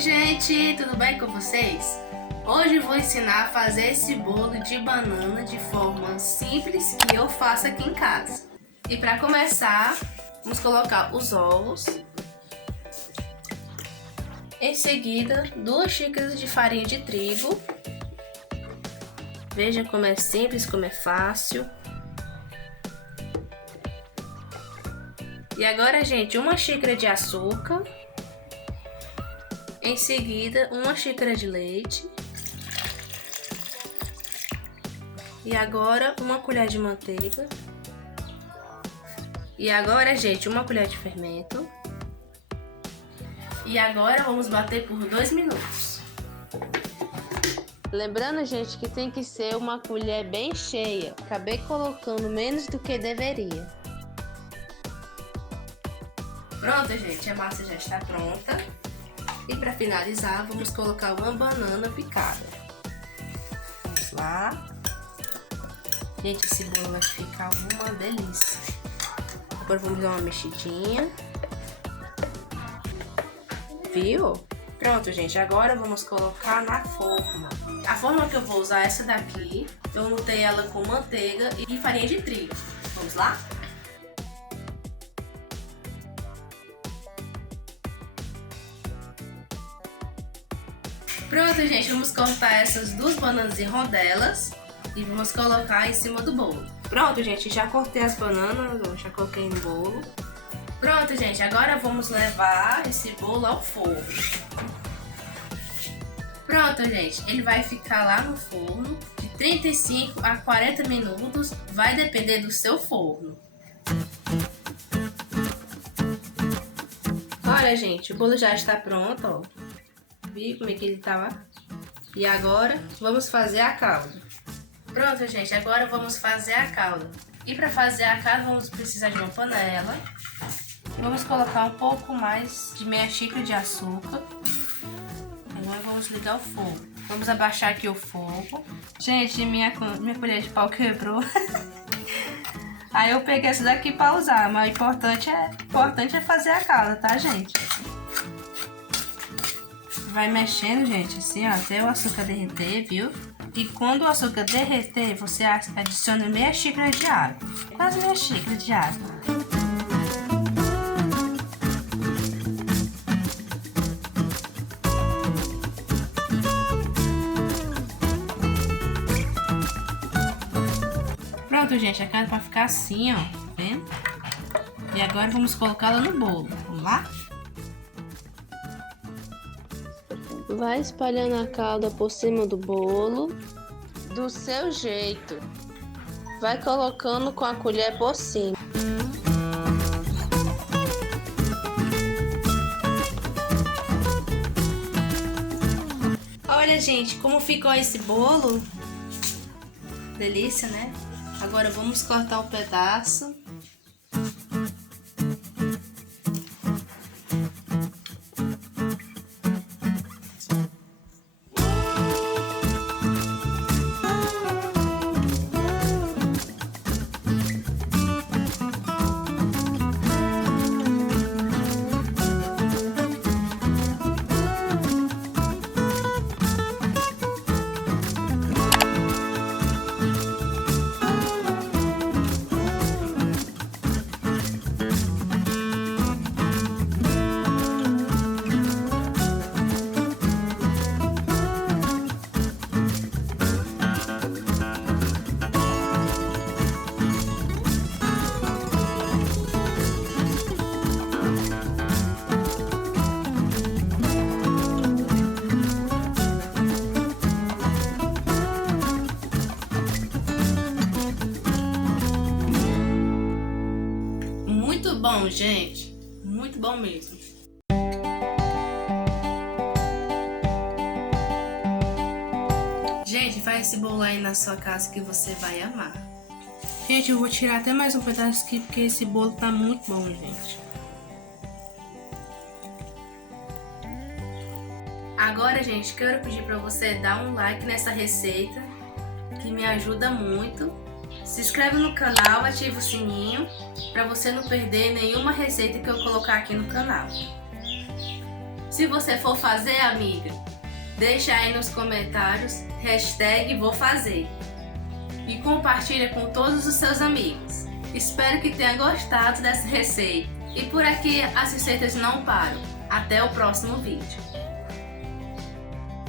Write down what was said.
gente, tudo bem com vocês? Hoje eu vou ensinar a fazer esse bolo de banana de forma simples que eu faço aqui em casa. E para começar, vamos colocar os ovos. Em seguida, 2 xícaras de farinha de trigo. Veja como é simples, como é fácil. E agora, gente, 1 xícara de açúcar. Em seguida, 1 xícara de leite. E agora, 1 colher de manteiga. E agora, gente, 1 colher de fermento. E agora vamos bater por 2 minutos. Lembrando, gente, que tem que ser uma colher bem cheia. Acabei colocando menos do que deveria. Pronto, gente, a massa já está pronta. E para finalizar, vamos colocar uma banana picada. Vamos lá. Gente, esse bolo vai ficar uma delícia. Agora vamos dar uma mexidinha. Viu? Pronto, gente. Agora vamos colocar na forma. A forma que eu vou usar é essa daqui. Eu untei ela com manteiga e farinha de trigo. Vamos lá? Pronto, gente, vamos cortar essas 2 bananas em rodelas e vamos colocar em cima do bolo. Pronto, gente, já cortei as bananas, já coloquei no bolo. Pronto, gente, agora vamos levar esse bolo ao forno. Pronto, gente, ele vai ficar lá no forno de 35 a 40 minutos, vai depender do seu forno. Olha, gente, o bolo já está pronto, ó. Viu como é que ele tá lá? E agora vamos fazer a calda. Pronto, gente, agora vamos fazer a calda. E para fazer a calda vamos precisar de uma panela. Vamos colocar um pouco mais de meia xícara de açúcar. Agora vamos ligar o fogo. Vamos abaixar aqui o fogo. Gente, minha colher de pau quebrou. Aí eu peguei essa daqui para usar, mas o importante é fazer a calda, tá, gente? Vai mexendo, gente, assim, ó, até o açúcar derreter, viu? E quando o açúcar derreter, você adiciona meia xícara de água. Quase meia xícara de água. Pronto, gente, a calda vai ficar assim, ó, tá vendo? E agora vamos colocá-la no bolo. Vamos lá? Vai espalhando a calda por cima do bolo, do seu jeito. Vai colocando com a colher por cima. Olha, gente, como ficou esse bolo. Delícia, né? Agora vamos cortar um pedaço. Muito bom, gente. Muito bom mesmo. Gente, faz esse bolo aí na sua casa que você vai amar. Gente, eu vou tirar até mais um pedaço aqui porque esse bolo tá muito bom, gente. Agora, gente, quero pedir para você dar um like nessa receita, que me ajuda muito. Se inscreve no canal, ativa o sininho para você não perder nenhuma receita que eu colocar aqui no canal. Se Se você for fazer, amiga, deixa aí nos comentários #vou fazer e compartilha com todos os seus amigos. Espero que tenha gostado dessa receita. E por aqui as receitas não param. Até o próximo vídeo.